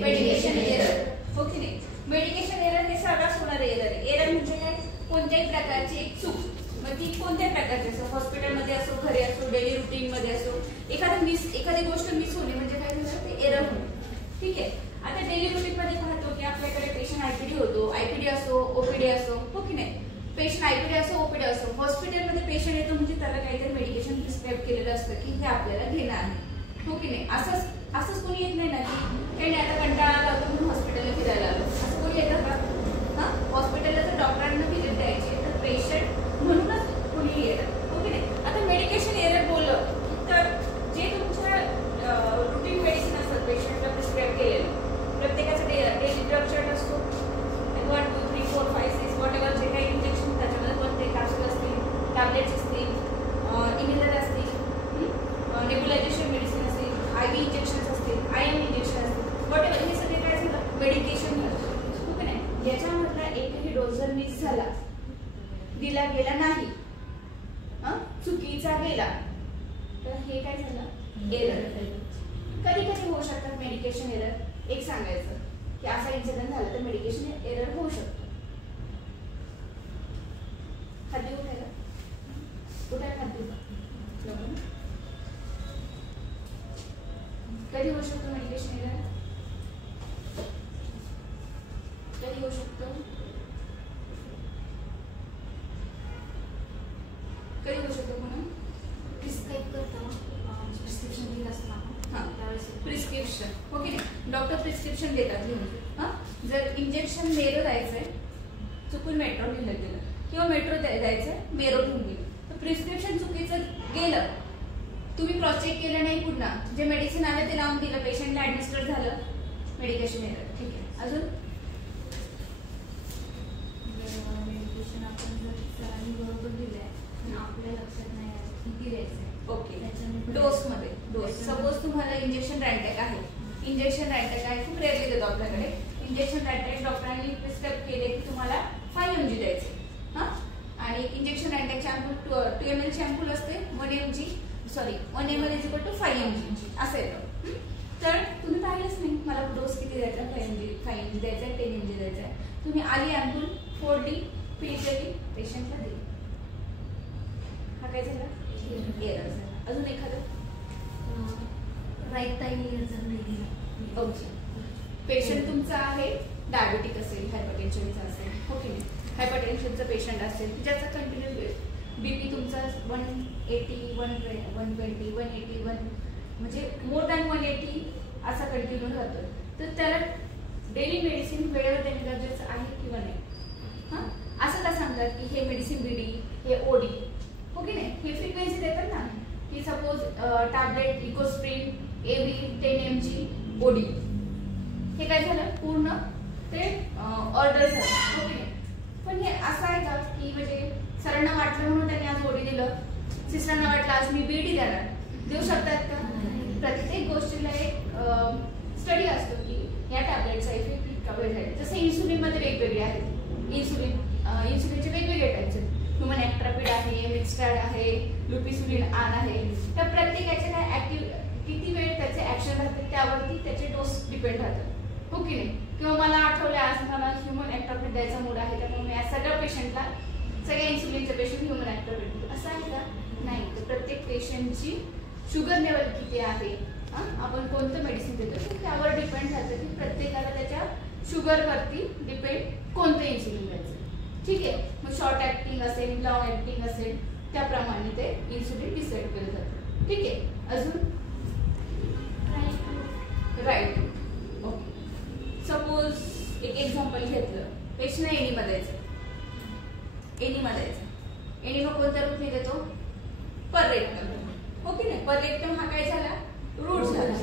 Medication error, हो की नाही? मेडिकेशन एरर हे सर्रास होणारे एरर आहे. एरर म्हणजे काय? कोणत्याही प्रकारची एक चूक, मग ती कोणत्याही प्रकारची असो, हॉस्पिटलमध्ये असो, घरी असो, डेली रुटीन मध्ये असो, एखादी गोष्ट मिस होणे म्हणजे काय झालं? ते एरर होणे. ठीक आहे. आता डेली रुटीन मध्ये पाहतो की आपल्याकडे पेशंट आयपीडी होतो, आयपीडी असो, ओपीडी असो, हो की नाही? पेशंट आयपीडी असो, ओपीडी असो, हॉस्पिटलमध्ये पेशंट येतो म्हणजे त्याला काहीतरी मेडिकेशन प्रिस्क्राईब केलेलं असतं की हे आपल्याला घेणं आहे, हो की नाही? असंच कोणी येत नाही ना की आता कंटाळा आला होता म्हणून हॉस्पिटलला फिरायला आलो, असं कोणी येतं का? हॉस्पिटलला जर डॉक्टरांना व्हिजिट द्यायची तर पेशंट म्हणूनच कोणी येतं, हो की नाही? आता मेडिकेशन एरर बोललं तर जे तुमच्या रुटीन मेडिसिन असतात पेशंटला प्रिस्क्राईब केलेलं, प्रत्येकाचा डेली ड्रग चार्ट असतो, 1 2 3 4 5 6 वॉटेवर जे काही इंजेक्शन त्याच्यामध्ये कोणते कॅप्सूल असतील, टॅबलेट्स असतील, इनहेलर असतील, नेब्युलायझेशन मेडिसिन असतील, IV इंजेक्शन असतील, IM इंजेक्शन असतील, वॉटेवर हे सगळे काय झालं? मेडिकेशन झालं, हो की नाही? याच्यामधला एकही डोस जर मिस झाला, दिला गेला नाही, चुकीचा गेला, तर हे काय झालं? एरर. कधी कधी होऊ शकतात मेडिकेशन एरर. एक सांगायचं की असा इन्सिडेंट झाला तर मेडिकेशन एरर होऊ शकतो. खाद्य उठायला उठाय खाद्य कधी होऊ शकतो मेडिकेशन एरर? कधी होऊ शकतो? कधी होऊ शकतो? म्हणून प्रिस्क्राईब करताना प्रिस्क्रिप्शन दिलं असतं त्यावेळेस प्रिस्क्रिप्शन, हो की नाही? डॉक्टर प्रिस्क्रिप्शन देतात लिहून. जर इंजेक्शन मेरो द्यायचंय, चुकून मेट्रो लिहिलं गेलं किंवा मेट्रो द्यायचंय, मेरो लिहून गेलं, तर प्रिस्क्रिप्शन चुकीचं गेलं, तुम्ही क्रॉस चेक केलं नाही, पुन्हा जे मेडिसिन आलं ते लावून दिलं, पेशंटला ऍडमिनिस्टर झालं, मेडिकेशन एरर. ठीक आहे. अजून मेडिकेशन आपण जर सरांनी बरोबर दिलंय पण आपल्या लक्षात नाही आलं किती द्यायचंय, ओके. डोस मध्ये सपोज तुम्हाला इंजेक्शन रॅन्टॅक आहे, खूप रेअरली देतो आपल्याकडे इंजेक्शन रॅन्टॅक, डॉक्टरांनी प्रिस्क्राईब केले की तुम्हाला 5 mg द्यायचे, आणि इंजेक्शन रॅन्टॅकचे अँपूल 2 ml ची अँपूल असते, 1 ml is equal to 5 mg असं येतं. तर तुम्ही पाहिलंच नाही मला डोस किती द्यायचा, 5 mg द्यायचा आहे, 10 mg द्यायचा आहे. तुम्ही आली अँपूल, फोडली, फील केली, पेशंटला दिली, हा काय झाला? एरर झाला. अजून एखादं? राईट टाइम जर नाही दिला. ओके. पेशंट तुमचा आहे डायबिटिक असेल, हायपरटेन्शनचा असेल, हो की नाही? हायपरटेन्शनचा पेशंट असेल ज्याचा कंटिन्यू बीपी तुमचा 180, 120, 181 म्हणजे मोर दॅन 180 असा कंटिन्यू राहतो, तर त्याला डेली मेडिसिन वेळेवर देणे गरजेचं आहे किंवा नाही? असं का सांगतात की हे मेडिसिन BD, हे OD, हो की नाही? हे फ्रिक्वेन्सी देतात ना की suppose tablet Ecosprin AB 10 mg OD, हे काय झालं? पूर्ण ते ऑर्डर झालं, हो की नाही? पण हे असं आहे का की म्हणजे सरांना वाटलं म्हणून त्यांनी आज OD दिलं, सिस्टरांना वाटलं आज मी BD देणार, देऊ शकतात का? प्रत्येक गोष्टीला एक स्टडी असतो की या टॅबलेटचा इफेक्ट इतका वेळ आहे. जसे इन्सुलिन मध्ये वेगवेगळे आहेत, इन्सुलिनचे वेगवेगळे टाइप्स आहेत, ह्युमन ऍक्ट्रापिड आहे, मिक्स्टॅड आहे, लुपिसुलिन आन आहे. त्या प्रत्येकाचे काय किती वेळ त्याचे ऍक्शन राहते त्यावरती त्याचे डोस डिपेंड राहतात, हो की नाही? किंवा मला आठवलं आज मला ह्युमन ऍक्ट्रापिड द्यायचा मूड आहे, त्यामुळे मी या सगळ्या पेशंटला, सगळ्या इन्सुलिनचे पेशंट ह्युमन ऍक्ट्रापिड देतो, असं आहे का? नाही. तर प्रत्येक पेशंटची शुगर लेवल किती आहे, आपण कोणतं मेडिसिन देतो त्यावर डिपेंड राहतं की प्रत्येकाला त्याच्या शुगरवरती डिपेंड कोणतं इन्सुलिन द्यायचं. ठीक आहे. मग शॉर्ट ऍक्टिंग असेल, लॉंग ऍक्टिंग असेल, त्याप्रमाणे ते इन्सुलिन डिसाईड केलं जातं. ठीक आहे. अजून राईट. ओके. सपोज एक एक्झाम्पल घेतलं, पेशंट एनिमा द्यायचं, एनिमा कोणत्या रूटने देतो? पर रेक्टम, हो की नाही? पर रेक्टम हा काय झाला? रूट झाला.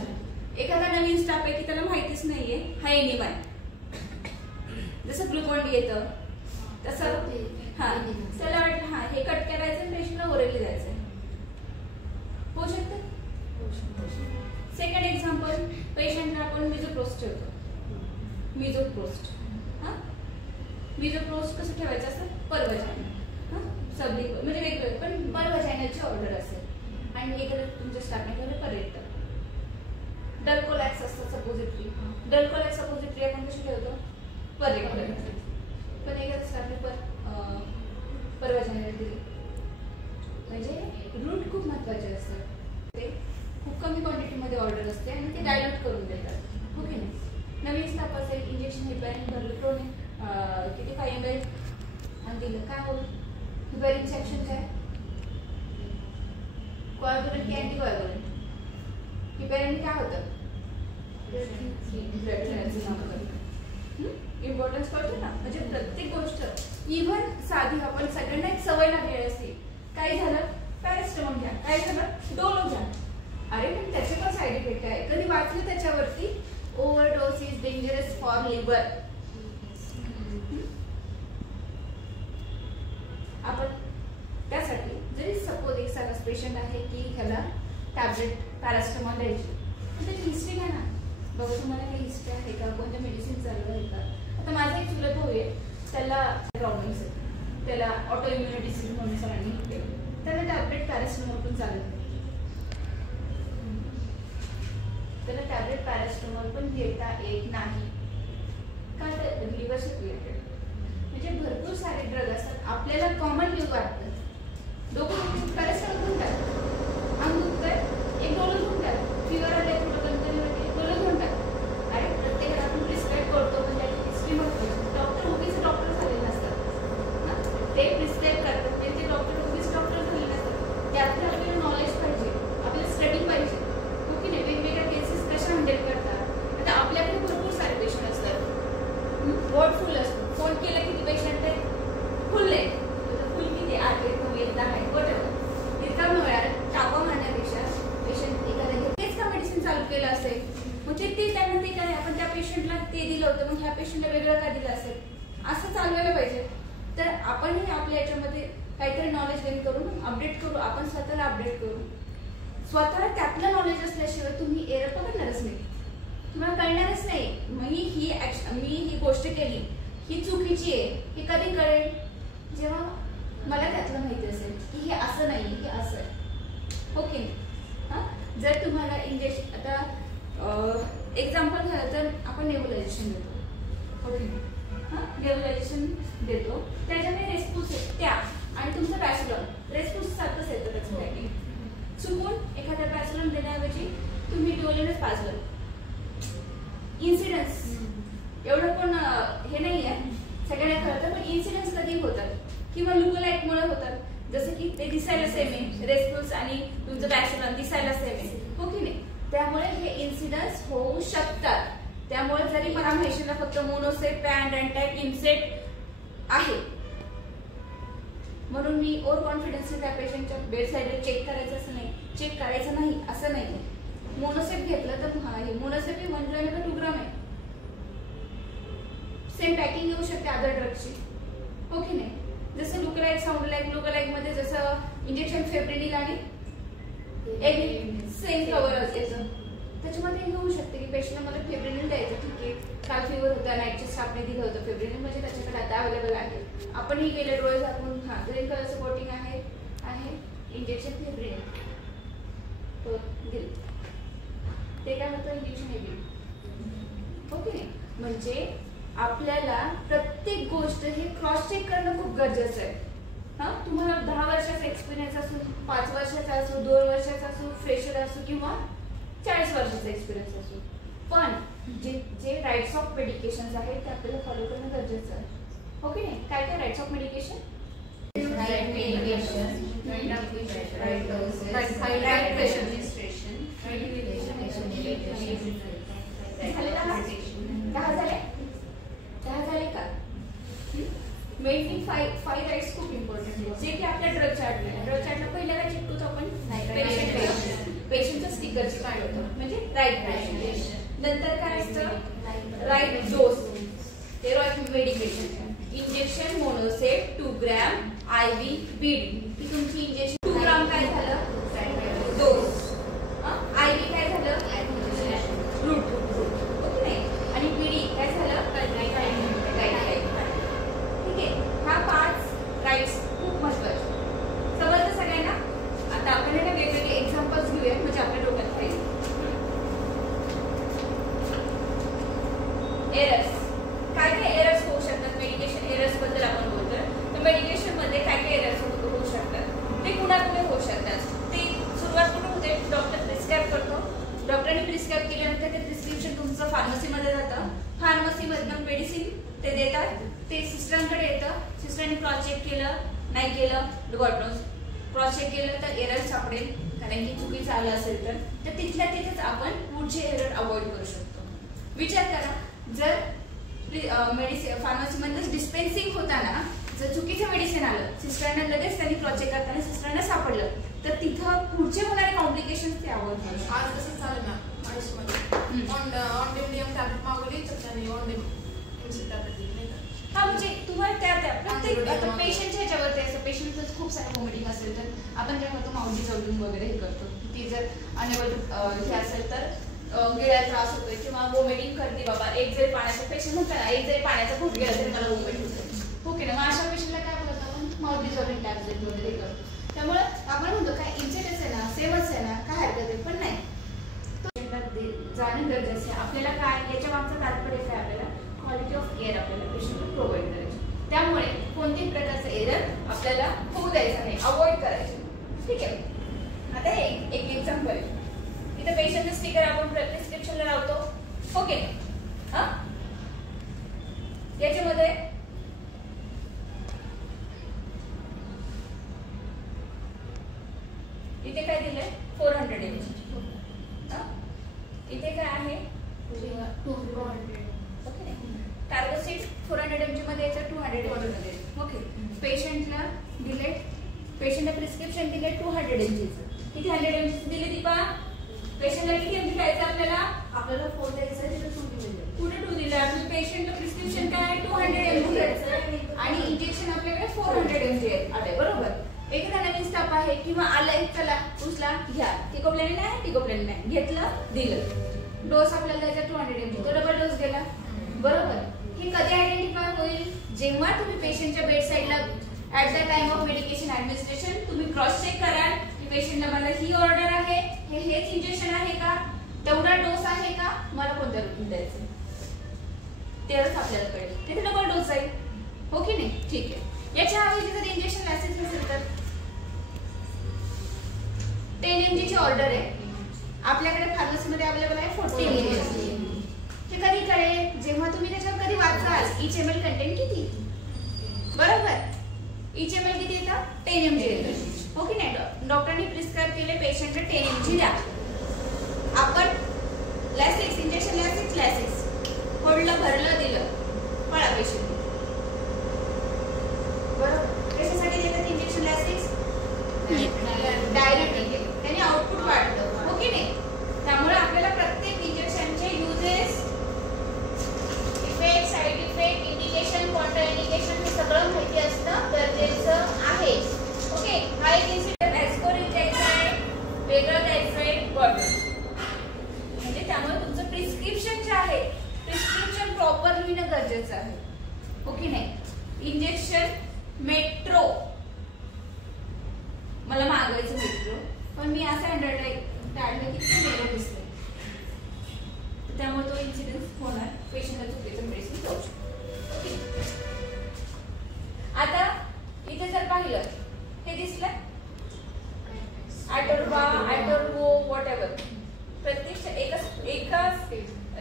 एखादा नवीन स्टाफ आहे की त्याला माहितीच नाहीये हा एनिमा आहे, जसं ग्लुकॉन डी येतं तसं त्याला वाटलं हे कट करायचं, पेशंटला ओरली द्यायचं, होऊ शकतं. सेकंड एक्झाम्पल, पेशंटला आपण मिझोप्रोस्ट ठेवतो, मिझोप्रोस्ट कसं ठेवायचं असतं? पर वजायना, सबली म्हणजे वेगवेगळे, पण पर वजायनाची ऑर्डर असेल आणि एखादं तुमच्या स्टाफने ठेवलं पर रेक्टम. डल्कोलॅक्स असतं suppose suppository, dull colour suppository आपण कशी ठेवतो पर रेग्युलर, पण एक असतात परवा जानेवारी दिली म्हणजे रूट खूप महत्त्वाचे असतात, ते खूप कमी क्वांटिटीमध्ये ऑर्डर असते आणि ते डायल्यूट करून देतात. ओके नाही. नवीन स्टाफ असेल, इंजेक्शन हिपॅरिन भरलं प्रोने किती 5 ml आणि दिलं काय होईल, हिपॅरिनचे ॲक्शन काय, कोॲग्युलंट की अँटीकोॲग्युलंट. हिपॅरिन काय होतं, ब्लड सेल्सचं काम करतं. इम्पॉर्टन्स कळतो ना. म्हणजे प्रत्येक गोष्ट इव्हन साधी आपण सगळ्यांना एक सवय लागलेली असते, काय झालं पॅरासिटामॉल घ्या, काय झालं डोलो घ्या. अरे पण त्याचे पण साईड इफेक्ट आहे. कधी वाचलं त्याच्यावरती, overdose is dangerous for liver. आपण त्यासाठी जरी सपोज एक साधा पेशंट आहे की ह्याला टॅबलेट पॅरासिटामॉल द्यायची, त्याची हिस्ट्री घ्या ना, बघा तुम्हाला काही हिस्ट्री आहे का, कोणत्या मेडिसिन चालू आहे का. आता माझा एक चुलत भाऊ आहे, त्याला प्रॉब्लेम्स आहेत, त्याला ऑटो इम्युनिटी डिसीज म्हणून सरांनी केलं, त्याला टॅबलेट पॅरासिटामॉल पण चालत नाही, त्याला टॅबलेट पॅरासिटामॉल पण घेता येत नाही का, तर लिव्हरशी रिलेटेड. म्हणजे भरपूर सारे ड्रग असतात आपल्याला कॉमन यूज वाटतं. डोकं पॅरासिटामॉल घेऊन टाक, अंग दुखतंय एक डोलो घेऊन टाक, फिवर आले थोडं कणकणी एक डोलो घेऊन टाक. अरे प्रत्येकाला आपण प्रिस्क्राईब करतो म्हणजे त्याची हिस्ट्री महत्त्वाची. डॉक्टर उगीच डॉक्टर झालेले नसतात, ते प्रिस्क्राईब करतात, ते डॉक्टर उगीच डॉक्टर झालेले नसतात. त्यातलं आपल्याला नॉलेज पाहिजे, आपल्याला स्टडी पाहिजे. ओके नाही. वेगवेगळ्या केसेस कशा हँडल करतात. आता आपल्याकडे भरपूर सारे पेशंट असतात, वॉर्ड फुल असतो, फोन केला किती पेशंट आहे, फुल आहे, फुल किती 8 आहेत 9 आहेत 10 आहेत वॉटेवर. रिकाम वेळात टापा मारण्यापेक्षा पेशंट एखाद्या तेच का मेडिसिन चालू केलं असेल, मग ते त्यांना ते काय आपण त्या पेशंटला ते दिलं होतं, मग ह्या पेशंटला वेगळं का दिलं असेल, असं चालवायला पाहिजे. तर आपणही आपल्या याच्यामध्ये काहीतरी नॉलेज गेन करून अपडेट करू, आपण स्वतःला अपडेट करू. स्वतःला त्यातलं नॉलेज असल्याशिवाय तुम्ही एरर पकडणारच नाही, तुम्हाला कळणारच नाही. मी ही गोष्ट केली, ही चुकीची आहे, हे कधी कळेल जेव्हा मला त्यातलं माहिती असेल की हे असं नाही, हे असं आहे. ओके. जर तुम्हाला इंजेक्शन, आता एक्झाम्पल झालं तर आपण नेबुलायझेशन देतो. ओके. नेबुलायझेशन देतो, त्याच्यामध्ये रेस्पूस त्या आणि तुमचं पॅसिलॉन रेस्पूस सारखंच येतं त्याचं पॅकिंग. चुकून एखाद्या पॅसिलॉन देण्याऐवजी तुम्ही डोलोनच पाजलं. इन्सिडन्स एवढं पण हे नाही आहे, सगळ्यांना कळतं, पण इन्सिडन्स कधी होतात किंवा लुकोलाइटमुळे होतात. जसं की ते दिसायला सेम आहे, रेस्पूस आणि तुमचं पॅसिलॉन दिसायला सेम आहे, हो की नाही. त्यामुळे हे इन्सिडन्स होऊ शकतात. त्यामुळे जरी मला पेशंटला फक्त मोनोसेट, पॅन्ड, अँटॅक, इन्सेट आहे म्हणून मी ओव्हर कॉन्फिडन्सने त्या पेशंटच्या बेडसाईडला चेक करायचं असं नाही, चेक करायचं नाही असं नाही. मोनोसेट घेतलं तर हा हे मोनोसेट 1 ग्रॅम का 2 ग्रॅम आहे, सेम पॅकिंग येऊ शकते अदर ड्रगची, हो की नाही. जसं लुकलाइक, साऊंड लाईक, लुकलाइक मध्ये जसं इंजेक्शन फेब्रिनिल आणि सेम कव्हर येतं, त्याच्यामध्ये हे होऊ शकते की पेशंटला मला फेब्रिनिल द्यायचं, ठीक आहे, काल फिवर होता, नाईटच्या स्टाफने दिलं होतं फेब्रिनिल, म्हणजे त्याच्याकडे आता अवेलेबल आहे, आपणही गेले डोळे झाकून, हा ग्रीन कलरचं कोटिंग आहे इंजेक्शन फेब्रिनिल तो दिलं, ते काय होतं इंजेक्शन हे दिलं, ओके. म्हणजे आपल्याला प्रत्येक गोष्ट हे क्रॉस चेक करणं खूप गरजेचं आहे. तुम्हाला 10 वर्षाचा एक्सपिरियन्स असो, 5 वर्षाचा असो, 2 वर्षाचा असो, फ्रेशर असो किंवा 40 वर्षाचा एक्सपिरियन्स असो, पण जे राईट्स ऑफ मेडिकेशन आहेत ते आपल्याला फॉलो करणं गरजेचं आहे, ओके. काय काय rights of medication, right medication, right doses, right administration, right utilization, दहा झाले का. मेन 5 राईट्स खूप इम्पॉर्टंट आहे, जे की आपल्या ड्रग चार्टला पहिल्याला चेक करतो आपण, पेशंटचं स्टिकरची काय होतं म्हणजे राईट पेशंट. नंतर काय असतं राईट डोस, ते right medication, injection Monocef 2 gram, IV, BD, की तुमची इंजेक्शन 2 ग्राम काय झालं डोस, IV काय झालं रूट, ओके नाही, आणि बीडी काय झालं ठीक आहे. हा 5 राईट्स खूप महत्वाचे, समजलं सगळ्यांना. आता आपण वेगवेगळे एक्झाम्पल्स घेऊया म्हणजे आपल्या डोक्यात राहील. एरर्स, काय काय एरर्स होऊ शकतात मेडिकेशन एरर्स बद्दल आपण बोलतोय. तर मेडिकेशन मध्ये काय काय एरर्स होऊ शकतात, ते कुणाकुठे होऊ शकतात. ते सुरुवात कुठून होते, डॉक्टर प्रिस्क्राईब करतो, डॉक्टरने प्रिस्क्राईब केल्यानंतर ते प्रिस्क्रिप्शन तुमचं फार्मसीमध्ये जातं, फार्मसीमधनं मेडिसिन ते देतात, ते सिस्टरांकडे येतं, सिस्टरने क्रॉस चेक केलं, नाही केलं गॉड नोज, क्रॉस चेक केलं तर एरर सापडेल, कारण की चुकीचं आलं असेल तर तिथल्या तिथेच आपण पुढचे एरर अवॉइड करू शकतो. विचार करा, जर मेडिसिन फार्मसीमधलं डिस्पेन्सिंग होताना जर चुकीचं मेडिसिन आलं, सिस्टरना लगेच त्यांनी क्रॉस चेक करताना सिस्टरना सापडलं, तर तिथं पुढचे होणारे कॉम्प्लिकेशन्स ते अवॉइड करू शकतो. आज कसं झालं ना आयुष्यमध्ये ऑन डेम टॅबलेट मागवली तर त्याने ऑन डेम टॅबलेट दिली नाही का. हा म्हणजे तुम्हाला त्या प्रत्येक आता पेशंटच्या ह्याच्यावरती असं पेशंटचं खूप सारं व्हॉमिटिंग असेल तर आपण काय करतो, माऊली चढून वगैरे हे करतो. ती जर अनेबल हे असेल तर गिळ्याला त्रास होतोय किंवा व्हॉमिटिंग करते बाबा, एक जरी पाण्याचा पेशंट म्हणतात ना, एक जरी पाण्याचा घोट गेला तरी मला व्हॉमिट होतं, ओके ना. मग अशा पेशंटला काय करतो आपण, माऊली चढून टॅब्लेट वगैरे हे करतो. त्यामुळे आपण म्हणतो काय इन्सिडन्स आहे ना, सेमच आहे ना, काय हरकत आहे, पण नाही जाणं गरजेचं आहे. आपल्याला काय याच्या मागचं तात्पर्य काय, आपल्याला क्वालिटी ऑफ केअर आपल्याला पेशंटला प्रोव्हाइड करायची. त्यामुळे कोणत्याही प्रकारचं एरर आपल्याला होऊ द्यायचं नाही, अवॉइड करायचे. ठीक आहे. आता एक एक्झाम्पल आहे, इथं पेशंटचं स्टिकर आपण प्रिस्क्रिप्शनला लावतो, ओके. हा याच्यामध्ये इथे काय दिलंय, 400 mg. इथे काय आहे, 200. ओके. टार्गोसिड 400 mg मध्ये याचं 200 mg मध्ये, ओके. पेशंटला दिले, पेशंटला प्रिस्क्रिप्शन दिले 200 mg चं. किती 100 mg दिले दीपा, पेशंटला किती mg द्यायचं आपल्याला 4 द्यायचं, तिथे 2 दिले. कुठे 2 दिले, आपल्या पेशंटला प्रिस्क्रिप्शन काय आहे 200 mg द्यायचं आणि इंजेक्शन आपल्याकडे 400 mg आहे, बरोबर. एखादा नवीन स्टाफ आहे किंवा आलाय, चला उचला घ्या, टिकोप्लेन नाही, घेतलं दिलं, डोस आपल्याला द्यायचा 200 mg, तो डबल डोस गेला, बरोबर. हे कधी आयडेंटिफाय होईल, जेव्हा तुम्ही पेशंटच्या बेड साईडला at the time of medication administration तुम्ही क्रॉस चेक कराल की पेशंटला मला ही ऑर्डर आहे, हेच इंजेक्शन आहे का, तेवढा डोस आहे का, मला कोणत्या रूटीन द्यायचं, तेवढंच आपल्याला कळेल, तिथे डबल डोस जाईल, हो की नाही. ठीक आहे. याच्या ऐवजी जर इंजेक्शन लायसेन्स नसेल तर 10 mg ची ऑर्डर आहे, आपल्याकडे फार्मसीमध्ये अवेलेबल आहे 40 mg. हे कधी कळेल, जेव्हा तुम्ही त्याच्यावर कधी वाचाल each ml कंटेंट किती, बरोबर. each ml किती येतं, 10 mg येतं, हो की नाही. डॉक्टरने प्रिस्क्राईब केले पेशंटला 10 mg द्या, आपण लॅसिक्स इंजेक्शन लॅसिक्स फोडलं, भरलं, दिलं, पळा पेशंट, बरोबर. कशासाठी देतात इंजेक्शन लॅसिक्स, डायरेक्ट त्याने आउटपुट वाढतं, हो की नाही. त्यामुळे आपल्याला प्रत्येक इंजेक्शनचे uses, effect, side effect, indication, contraindication हे सगळं माहिती असणं गरजेचं आहे, ओके. हा एक इन्सिडेंट ऍस्कोरिन द्यायचा आहे, वेगळं द्यायचं आहे, म्हणजे त्यामुळे तुमचं प्रिस्क्रिप्शन जे आहे, प्रिस्क्रिप्शन प्रॉपर लिहिणं गरजेचं आहे, हो की नाही. इंजेक्शन मेट्रो मला मागवायचं मेट्रो, पण मी असं टाळलं की ते वेगळं दिसतंय, त्यामुळे तो इन्सिडेंट होणार, पेशंटला चुकीचं मेडिसिन जाऊ शकतो. आता इथे जर पाहिलं, हे दिसलं ॲटोर्बा, ॲटोर्बो, वॉट एव्हर, प्रत्यक्ष एका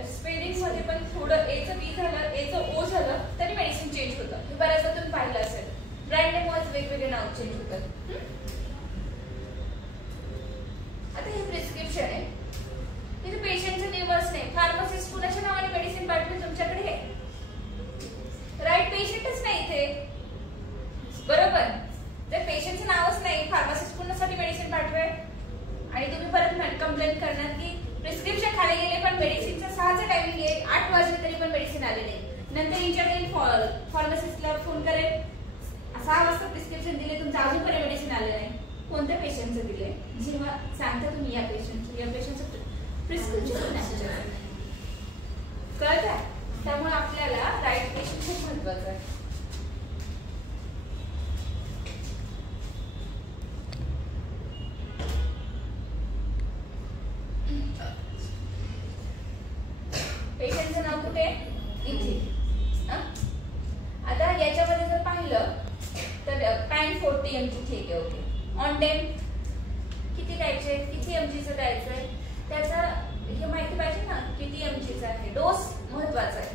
स्पेलिंग मध्ये पण थोडं एचं बी झालं, एचं ओ झालं तरी मेडिसिन चेंज होतं. हे बऱ्याचदा तुम्ही पाहिलं असेल, ब्रँड नेमवर वेगवेगळे नाव चेंज होतात. आता हे प्रिस्क्रिप्शन आहे, इथे पेशंटचं नेमच नाही, फार्मसिस्ट कुणाच्या नावाने मेडिसिन पाठवते तुमच्याकडे, राईट पेशंटच नाही इथे, बरोबर. जर पेशंटचं नावच नाही, फार्मसिस्ट कुणासाठी मेडिसिन पाठवेल, आणि तुम्ही परत कंप्लेंट करणार की प्रिस्क्रिप्शन खाली गेले पण मेडिसिनचा 6चा टायमिंग आहे, 8 वाजले तरी पण मेडिसिन आले नाही. नंतर इंचार्ज फार्मसिस्टला फोन करेल, 6 वाजता प्रिस्क्रिप्शन दिले, तुमचं अजूनपर्यंत मेडिसिन आले नाही, कोणत्या पेशंटचं दिले, जेव्हा सांगता तुम्ही या पेशंटचं प्रिस्क्रिप्शन कळत आहे. त्यामुळे आपल्याला राईट पेशंट खूप महत्वाचं आहे. पेशंटचं नाव कुठे, इथे. आता याच्यामध्ये जर पाहिलं तर पॅन्ट 40 mg ठीक आहे, ओके. ऑनडेम किती द्यायचे, किती mgचं द्यायचंय त्याचा हे माहिती पाहिजे ना, किती mgचं आहे. डोस महत्वाचा आहे,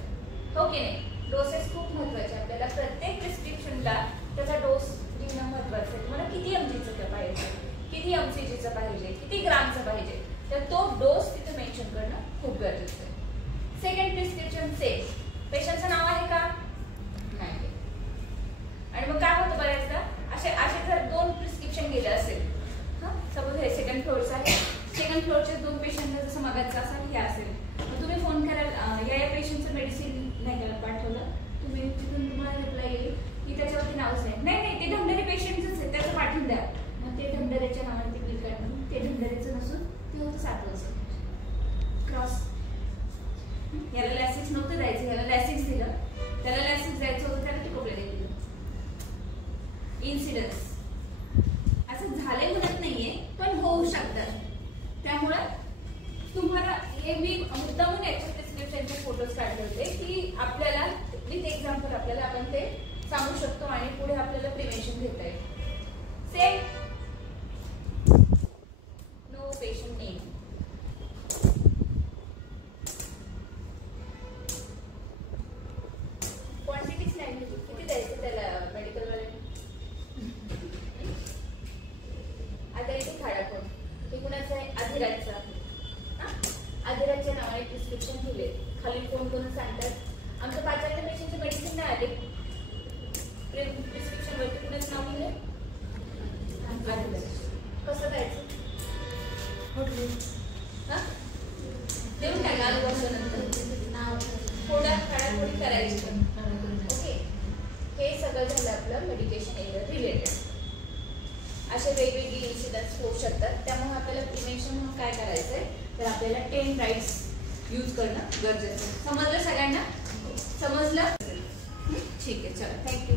हो की नाही. डोसेस खूप महत्वाचे आपल्याला. प्रत्येक प्रिस्क्रिप्शनला त्याचा डोस लिहिणं महत्वाचं आहे. तुम्हाला किती mgचं पाहिजे, किती mcgचं पाहिजे, किती ग्रामचं पाहिजे, तर तो डोस तिथे मेन्शन करणं खूप गरजेचं आहे. Second prescription same. पेशंटचं नाव आहे का, नाही. आणि मग काय होतं बऱ्याचदा असे जर 2 प्रिस्क्रिप्शन गेले असेल, सपोज हे सेकंड फ्लोअरचं आहे, सेकंड फ्लोअरचे 2 पेशंटला जसं मगाचं असेल हे असेल, मग तुम्ही फोन कराल या पेशंटचं मेडिसिन नाही करायला पाठवलं, तुम्ही तिथून तुम्हाला रिप्लाय येईल की त्याच्यावरती नावच नाही, ते ढमढेरे पेशंटच आहे त्याचं पाठवून द्या. मग ते ढमढेऱ्याच्या नावाने ते बिल काढून ते ढमढेरेचं नसून ते होतं 7 वर्ष क्रॉस. याला लॅसिक्स नव्हतं द्यायचं, याला लॅसिक्स दिलं, त्याला लॅसिक्स द्यायचं होतं, त्याला टिकोप्लेट दिलं. इन्सिडन्स असं झालंय म्हणत नाहीये, पण होऊ शकतात. त्यामुळे तुम्हाला हे मी मुद्दामून याच्या प्रिस्क्रिप्शनचे फोटोज काढले होते की आपल्याला विथ एक्झाम्पल आपल्याला आपण ते सांगू शकतो आणि पुढे आपल्याला प्रिव्हेन्शन घेता येईल. Same no patient name. Quantities नाही किती द्यायचं त्याला मेडिकल वाले. आता इथे खाडाकोण हे कुणाचं आहे, अधिराजचं आहे. अधिराजच्या नावाने प्रिस्क्रिप्शन दिले. खाली कोण कोण सांगतात आमच्या 5 पेशंटचे मेडिसिन नाही आले, प्रिस्क्रिप्शन वरती कुणाचं नाव लिहिले, कसं द्यायचं, देऊन टाका अनुभवानंतर नाव थोडा खाडाखोडी करायची. ओके, हे सगळं झालं आपलं मेडिकेशन रिलेटेड. असे वेगवेगळे इन्सिडन्स होऊ शकतात. त्यामुळे आपल्याला प्रिव्हेन्शन म्हणून काय करायचं आहे तर आपल्याला 10 राईट्स यूज करणं गरजेचं आहे. समजलं सगळ्यांना, समजलं? ठीक आहे, चला, थँक्यू.